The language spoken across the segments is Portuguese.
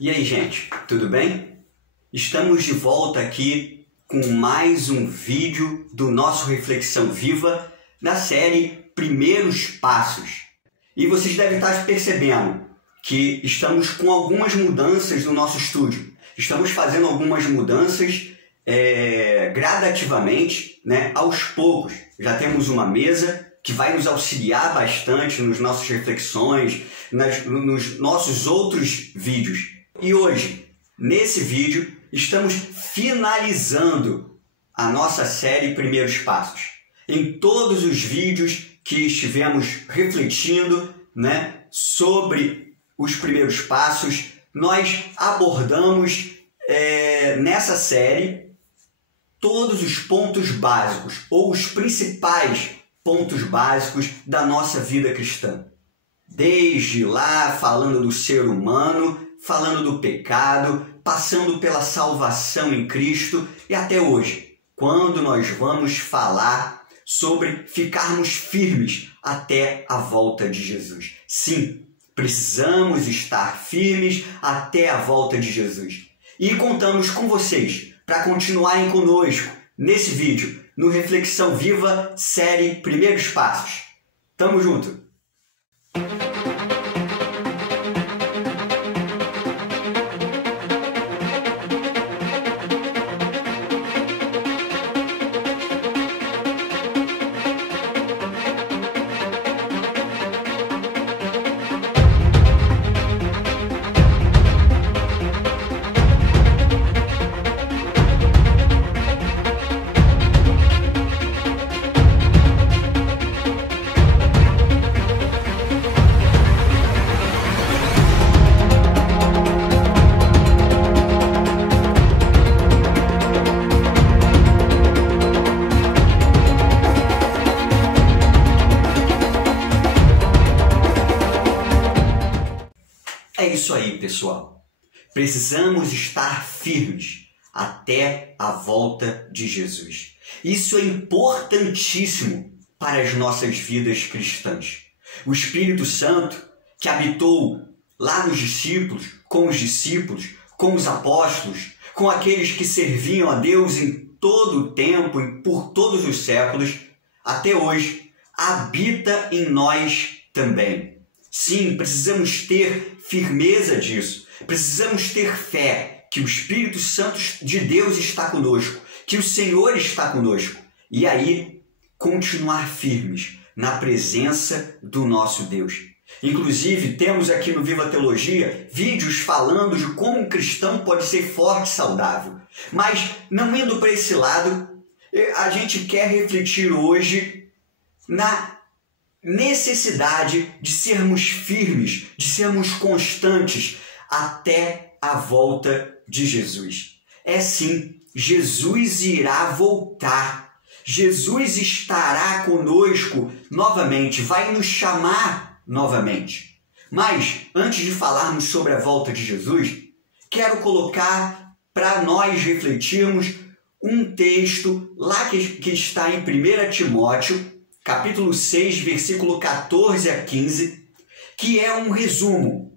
E aí, gente, tudo bem? Estamos de volta aqui com mais um vídeo do nosso Reflexão Viva da série Primeiros Passos. E vocês devem estar percebendo que estamos com algumas mudanças no nosso estúdio. Estamos fazendo algumas mudanças gradativamente, aos poucos. Já temos uma mesa que vai nos auxiliar bastante nas nossas reflexões, nos nossos outros vídeos. E hoje, nesse vídeo, estamos finalizando a nossa série Primeiros Passos. Em todos os vídeos que estivemos refletindo, sobre os primeiros passos, nós abordamos nessa série todos os pontos básicos, ou os principais pontos básicos da nossa vida cristã. Desde lá, falando do ser humano, falando do pecado, passando pela salvação em Cristo e até hoje, quando nós vamos falar sobre ficarmos firmes até a volta de Jesus. Sim, precisamos estar firmes até a volta de Jesus. E contamos com vocês para continuarem conosco nesse vídeo, no Reflexão Viva, série Primeiros Passos. Tamo junto! É isso aí, pessoal. Precisamos estar firmes até a volta de Jesus. Isso é importantíssimo para as nossas vidas cristãs. O Espírito Santo, que habitou lá nos discípulos, com os apóstolos, com aqueles que serviam a Deus em todo o tempo e por todos os séculos, até hoje, habita em nós também. Sim, precisamos ter firmeza disso. Precisamos ter fé que o Espírito Santo de Deus está conosco, que o Senhor está conosco. E aí, continuar firmes na presença do nosso Deus. Inclusive, temos aqui no Viva Teologia vídeos falando de como um cristão pode ser forte e saudável. Mas, não indo para esse lado, a gente quer refletir hoje na necessidade de sermos firmes, de sermos constantes até a volta de Jesus. É sim, Jesus irá voltar. Jesus estará conosco novamente, vai nos chamar novamente. Mas, antes de falarmos sobre a volta de Jesus, quero colocar para nós refletirmos um texto lá que está em 1 Timóteo, capítulo 6, versículo 14 a 15, que é um resumo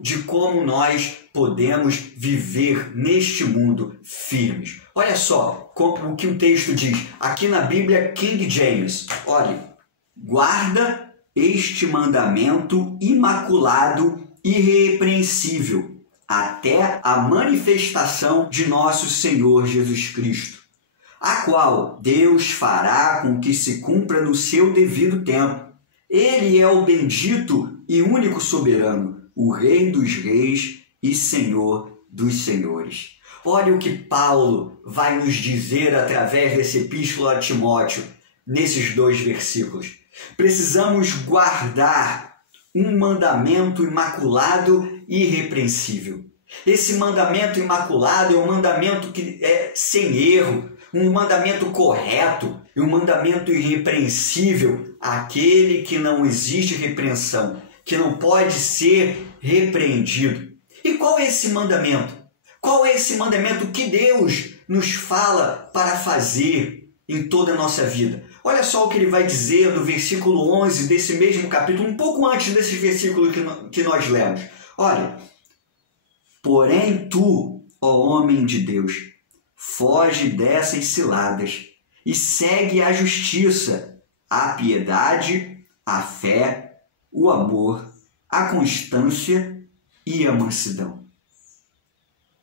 de como nós podemos viver neste mundo firmes. Olha só o que o texto diz, aqui na Bíblia King James. Olha, guarda este mandamento imaculado e irrepreensível até a manifestação de nosso Senhor Jesus Cristo, a qual Deus fará com que se cumpra no seu devido tempo. Ele é o bendito e único soberano, o Rei dos reis e Senhor dos senhores. Olha o que Paulo vai nos dizer através dessa epístola a Timóteo, nesses 2 versículos. Precisamos guardar um mandamento imaculado e irrepreensível. Esse mandamento imaculado é um mandamento que é sem erro, um mandamento correto e um mandamento irrepreensível, aquele que não existe repreensão, que não pode ser repreendido. E qual é esse mandamento? Qual é esse mandamento que Deus nos fala para fazer em toda a nossa vida? Olha só o que ele vai dizer no versículo 11 desse mesmo capítulo, um pouco antes desse versículo que nós lemos. Olha, Porém tu, ó homem de Deus, foge dessas ciladas e segue a justiça, a piedade, a fé, o amor, a constância e a mansidão.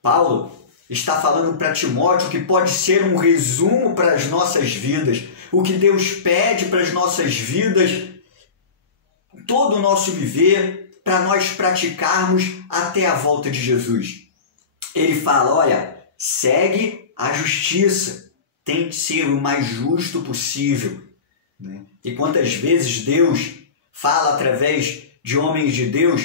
Paulo está falando para Timóteo que pode ser um resumo para as nossas vidas, o que Deus pede para as nossas vidas, todo o nosso viver, para nós praticarmos até a volta de Jesus. Ele fala, olha, segue a justiça, tente ser o mais justo possível. Né? E quantas vezes Deus fala através de homens de Deus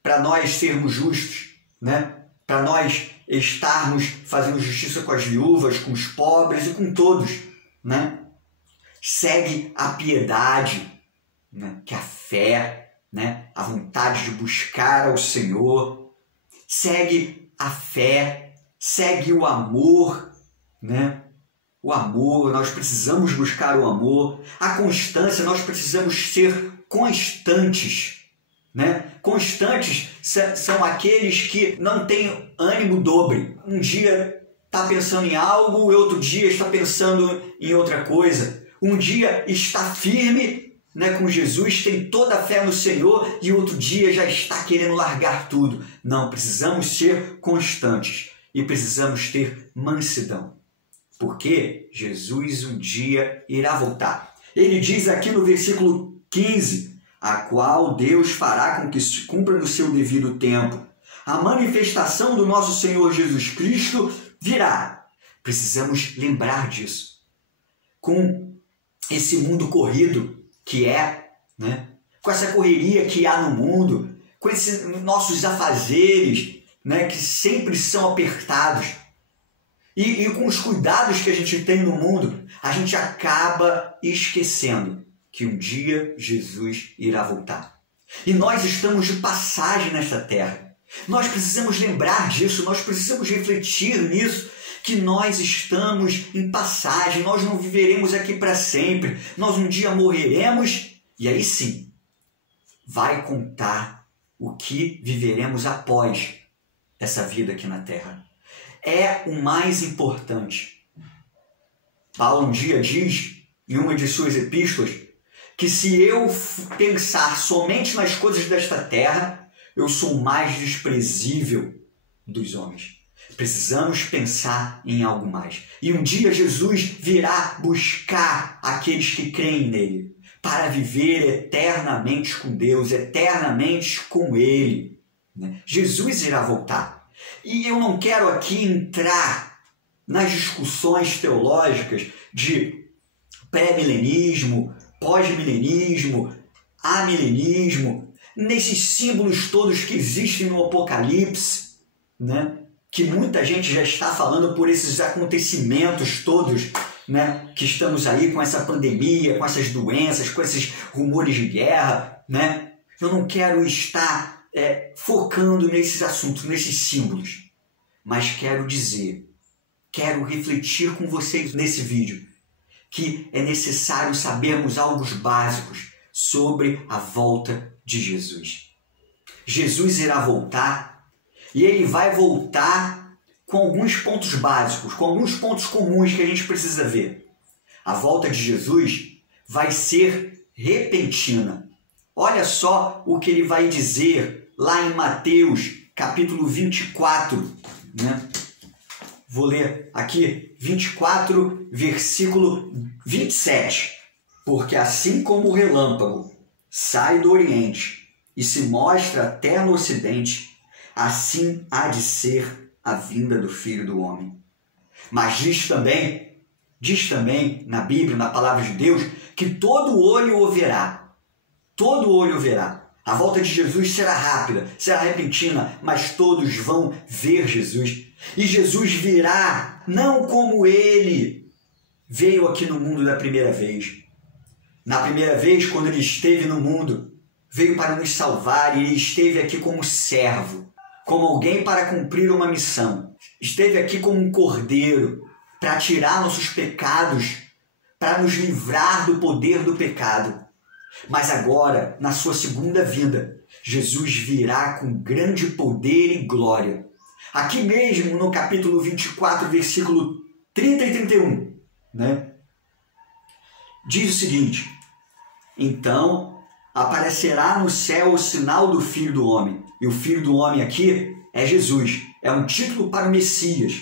para nós sermos justos, né? Para nós estarmos fazendo justiça com as viúvas, com os pobres e com todos. Né? Segue a piedade, né? Que é a fé, né? A vontade de buscar ao Senhor. Segue a fé, segue o amor, né? O amor, nós precisamos buscar o amor. A constância, nós precisamos ser constantes, né? Constantes são aqueles que não têm ânimo dobre. Um dia está pensando em algo e outro dia está pensando em outra coisa. Um dia está firme, né, com Jesus, tem toda a fé no Senhor e outro dia já está querendo largar tudo. Não, precisamos ser constantes e precisamos ter mansidão. Porque Jesus um dia irá voltar. Ele diz aqui no versículo 15, a qual Deus fará com que se cumpra no seu devido tempo. A manifestação do nosso Senhor Jesus Cristo virá. Precisamos lembrar disso. Com esse mundo corrido que é, né? Com essa correria que há no mundo, com esses nossos afazeres, né? Que sempre são apertados, e com os cuidados que a gente tem no mundo, a gente acaba esquecendo que um dia Jesus irá voltar. E nós estamos de passagem nesta terra. Nós precisamos lembrar disso, nós precisamos refletir nisso, que nós estamos em passagem, nós não viveremos aqui para sempre, nós um dia morreremos e aí sim, vai contar o que viveremos após essa vida aqui na terra. É o mais importante. Paulo um dia diz, em uma de suas epístolas, que se eu pensar somente nas coisas desta terra, eu sou o mais desprezível dos homens. Precisamos pensar em algo mais. E um dia Jesus virá buscar aqueles que creem nele, para viver eternamente com Deus, eternamente com Ele. Jesus irá voltar. E eu não quero aqui entrar nas discussões teológicas de pré-milenismo, pós-milenismo, amilenismo, nesses símbolos todos que existem no Apocalipse, né? Que muita gente já está falando por esses acontecimentos todos, né? Que estamos aí com essa pandemia, com essas doenças, com esses rumores de guerra, né? Eu não quero estar focando nesses assuntos, nesses símbolos, mas quero refletir com vocês nesse vídeo que é necessário sabermos algo básicos sobre a volta de Jesus. Jesus irá voltar e ele vai voltar com alguns pontos básicos, com alguns pontos comuns que a gente precisa ver. A volta de Jesus vai ser repentina. Olha só o que ele vai dizer lá em Mateus, capítulo 24, né? Vou ler aqui, 24, versículo 27. Porque assim como o relâmpago sai do Oriente e se mostra até no Ocidente, assim há de ser a vinda do Filho do Homem. Mas diz também na Bíblia, na palavra de Deus, que todo olho o verá. Todo olho o verá. A volta de Jesus será rápida, será repentina, mas todos vão ver Jesus. E Jesus virá não como ele veio aqui no mundo da primeira vez. Na primeira vez, quando ele esteve no mundo, veio para nos salvar e ele esteve aqui como servo, como alguém para cumprir uma missão. Esteve aqui como um cordeiro para tirar nossos pecados, para nos livrar do poder do pecado. Mas agora, na sua segunda vinda, Jesus virá com grande poder e glória. Aqui mesmo no capítulo 24, versículo 30 e 31, né? Diz o seguinte: então aparecerá no céu o sinal do Filho do Homem. E o Filho do Homem aqui é Jesus, é um título para o Messias.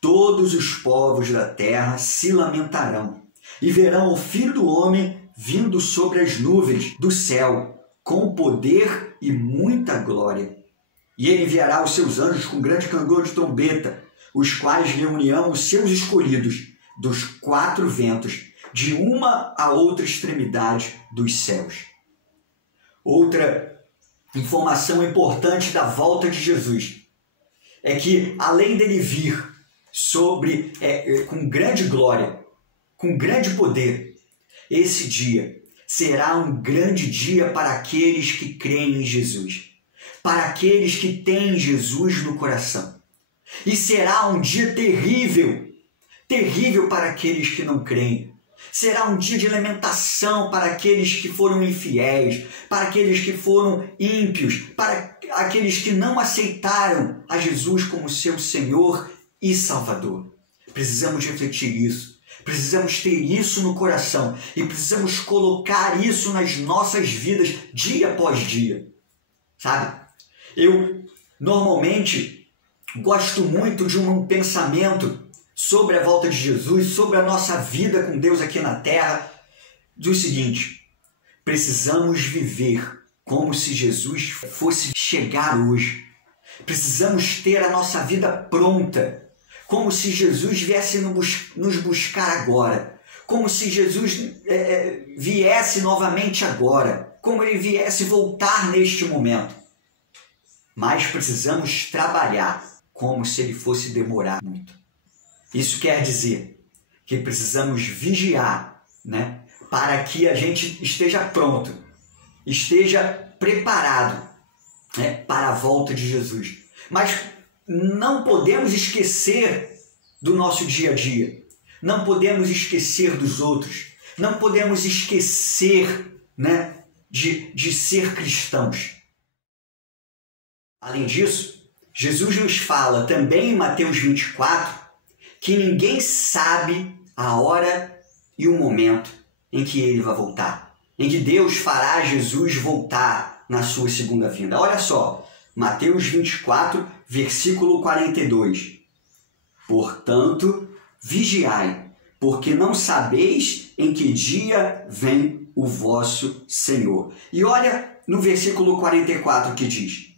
Todos os povos da terra se lamentarão e verão o Filho do Homem vindo sobre as nuvens do céu, com poder e muita glória. E ele enviará os seus anjos com grande clangor de trombeta, os quais reunirão os seus escolhidos dos 4 ventos, de uma a outra extremidade dos céus. Outra informação importante da volta de Jesus é que, além dele vir com grande glória, com grande poder, esse dia será um grande dia para aqueles que creem em Jesus, para aqueles que têm Jesus no coração. E será um dia terrível, terrível para aqueles que não creem. Será um dia de lamentação para aqueles que foram infiéis, para aqueles que foram ímpios, para aqueles que não aceitaram a Jesus como seu Senhor e Salvador. Precisamos refletir isso, precisamos ter isso no coração e precisamos colocar isso nas nossas vidas dia após dia, sabe? Eu normalmente gosto muito de um pensamento sobre a volta de Jesus, sobre a nossa vida com Deus aqui na terra, do seguinte: precisamos viver como se Jesus fosse chegar hoje. Precisamos ter a nossa vida pronta, como se Jesus viesse nos buscar agora, como se Jesus viesse novamente agora, como ele viesse voltar neste momento. Mas precisamos trabalhar como se ele fosse demorar muito. Isso quer dizer que precisamos vigiar, né, para que a gente esteja pronto, esteja preparado, né, para a volta de Jesus. Mas não podemos esquecer do nosso dia a dia, não podemos esquecer dos outros, não podemos esquecer, né, de ser cristãos. Além disso, Jesus nos fala também em Mateus 24 que ninguém sabe a hora e o momento em que ele vai voltar, em que Deus fará Jesus voltar na sua segunda vinda. Olha só, Mateus 24, versículo 42. Portanto, vigiai, porque não sabeis em que dia vem o vosso Senhor. E olha no versículo 44 que diz: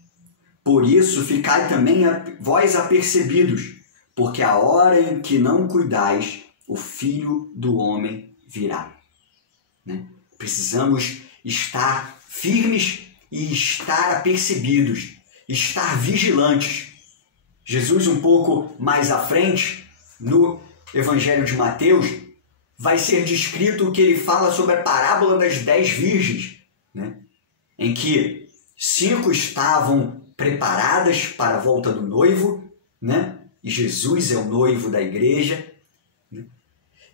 por isso ficai também vós apercebidos, porque a hora em que não cuidais, o Filho do Homem virá. Né? Precisamos estar firmes e estar apercebidos, estar vigilantes. Jesus, um pouco mais à frente, no Evangelho de Mateus, vai ser descrito o que ele fala sobre a parábola das 10 virgens, né? Em que 5 estavam preparadas para a volta do noivo, né? E Jesus é o noivo da igreja, né?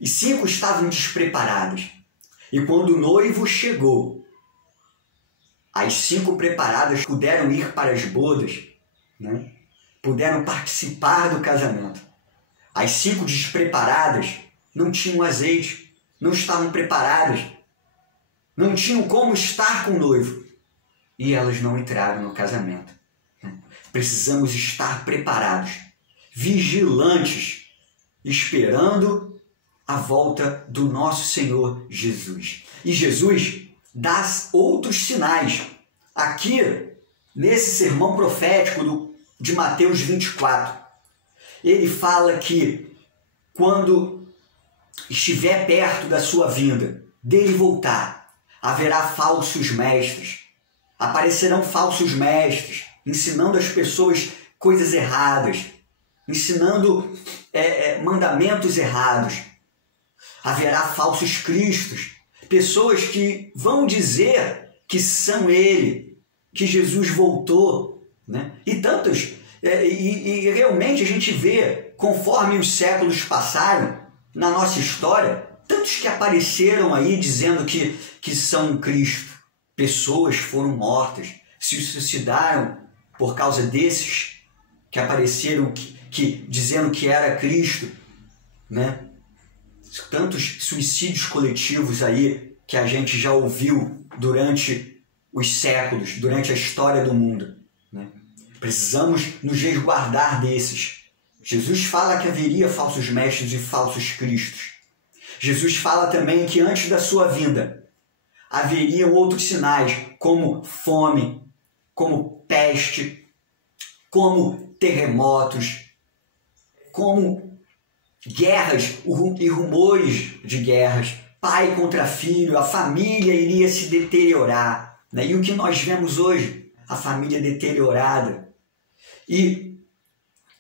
E 5 estavam despreparadas. E quando o noivo chegou, as 5 preparadas puderam ir para as bodas, né? Puderam participar do casamento. As 5 despreparadas não tinham azeite, não estavam preparadas, não tinham como estar com o noivo. E elas não entraram no casamento. Precisamos estar preparados, vigilantes, esperando a volta do nosso Senhor Jesus. E Jesus dá outros sinais. Aqui, nesse sermão profético de Mateus 24, ele fala que quando estiver perto da sua vinda, dele voltar, haverá falsos mestres. Aparecerão falsos mestres, ensinando as pessoas coisas erradas, ensinando mandamentos errados. Haverá falsos cristos, pessoas que vão dizer que são ele, que Jesus voltou, né? E tantos, e realmente a gente vê, conforme os séculos passaram na nossa história, tantos que apareceram aí dizendo que são Cristo. Pessoas foram mortas, se suicidaram por causa desses que apareceram dizendo que era Cristo, né? Tantos suicídios coletivos aí que a gente já ouviu durante os séculos, durante a história do mundo, né? Precisamos nos resguardar desses. Jesus fala que haveria falsos mestres e falsos cristos. Jesus fala também que antes da sua vinda haveriam outros sinais, como fome, como peste, como terremotos, como guerras e rumores de guerras, pai contra filho, a família iria se deteriorar, né? E o que nós vemos hoje, a família deteriorada, e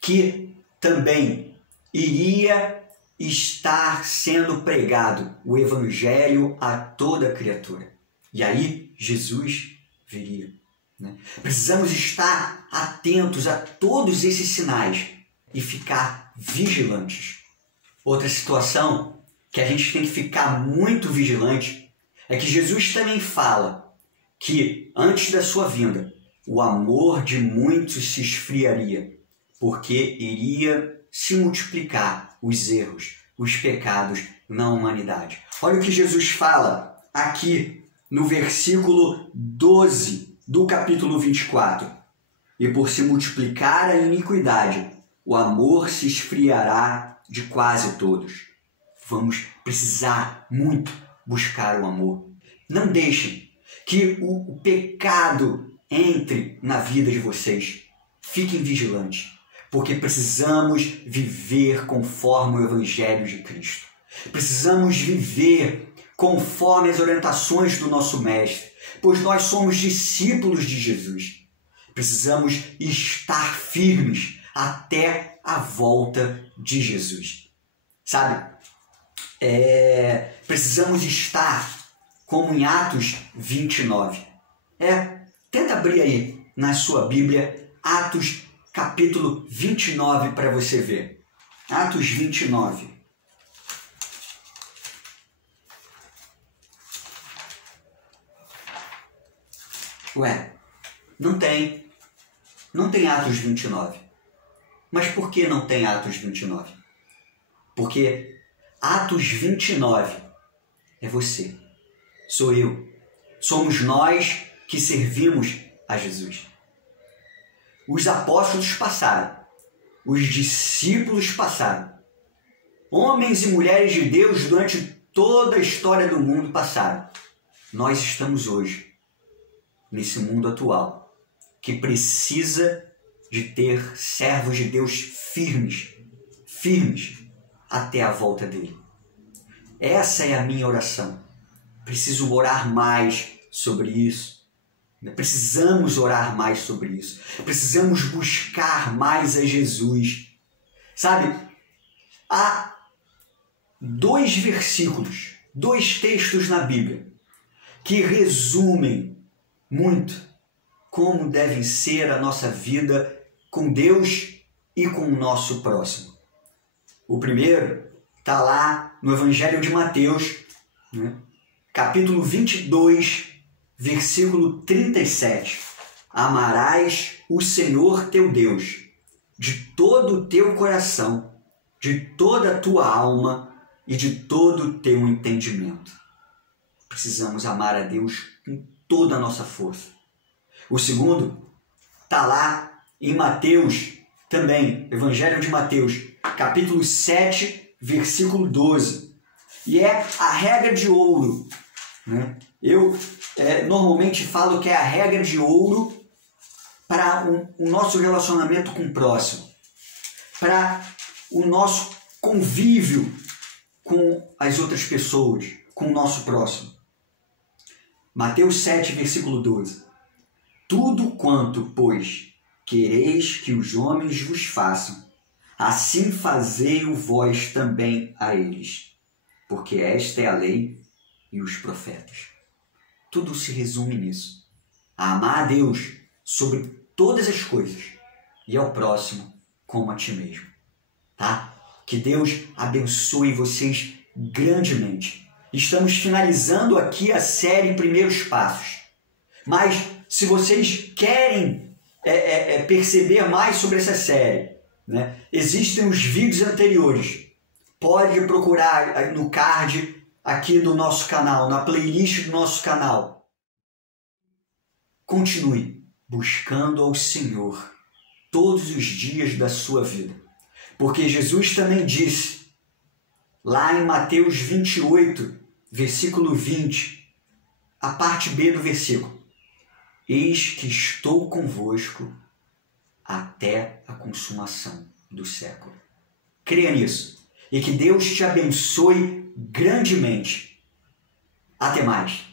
que também iria estar sendo pregado o evangelho a toda criatura. E aí Jesus viria, né? Precisamos estar atentos a todos esses sinais e ficar vigilantes. Outra situação que a gente tem que ficar muito vigilante é que Jesus também fala que antes da sua vinda o amor de muitos se esfriaria, porque iria se multiplicar os erros, os pecados na humanidade. Olha o que Jesus fala aqui no versículo 12 do capítulo 24. E por se multiplicar a iniquidade, o amor se esfriará de quase todos. Vamos precisar muito buscar o amor. Não deixem que o pecado entre na vida de vocês. Fiquem vigilantes, porque precisamos viver conforme o Evangelho de Cristo. Precisamos viver conforme as orientações do nosso Mestre, pois nós somos discípulos de Jesus. Precisamos estar firmes até a volta de Jesus. Sabe? Precisamos estar como em Atos 29. Tenta abrir aí na sua Bíblia Atos capítulo 29 para você ver. Atos 29. Não tem Atos 29. Mas por que não tem Atos 29? Porque Atos 29 é você, sou eu, somos nós que servimos a Jesus. Os apóstolos passaram, os discípulos passaram, homens e mulheres de Deus durante toda a história do mundo passaram. Nós estamos hoje, nesse mundo atual, que precisa de ter servos de Deus firmes até a volta dele. Essa é a minha oração. Preciso orar mais sobre isso. Precisamos orar mais sobre isso. Precisamos buscar mais a Jesus. Sabe, há 2 versículos, 2 textos na Bíblia que resumem muito como deve ser a nossa vida com Deus e com o nosso próximo. O primeiro está lá no Evangelho de Mateus, né? Capítulo 22, versículo 37. Amarás o Senhor teu Deus de todo o teu coração, de toda a tua alma e de todo o teu entendimento. Precisamos amar a Deus com toda a nossa força. O segundo está lá em Mateus, também, Evangelho de Mateus, capítulo 7, versículo 12. E é a regra de ouro, né? Eu normalmente falo que é a regra de ouro para o nosso relacionamento com o próximo, para o nosso convívio com as outras pessoas, com o nosso próximo. Mateus 7, versículo 12. Tudo quanto, pois, quereis que os homens vos façam, assim fazei-o vós também a eles, porque esta é a lei e os profetas. Tudo se resume nisso. A amar a Deus sobre todas as coisas e ao próximo como a ti mesmo. Tá? Que Deus abençoe vocês grandemente. Estamos finalizando aqui a série Primeiros Passos. Mas se vocês querem perceber mais sobre essa série, né, existem os vídeos anteriores. Pode procurar no card aqui do nosso canal, na playlist do nosso canal. Continue buscando ao Senhor todos os dias da sua vida. Porque Jesus também disse, lá em Mateus 28, versículo 20, a parte B do versículo: eis que estou convosco até a consumação do século. Creia nisso e que Deus te abençoe grandemente. Até mais.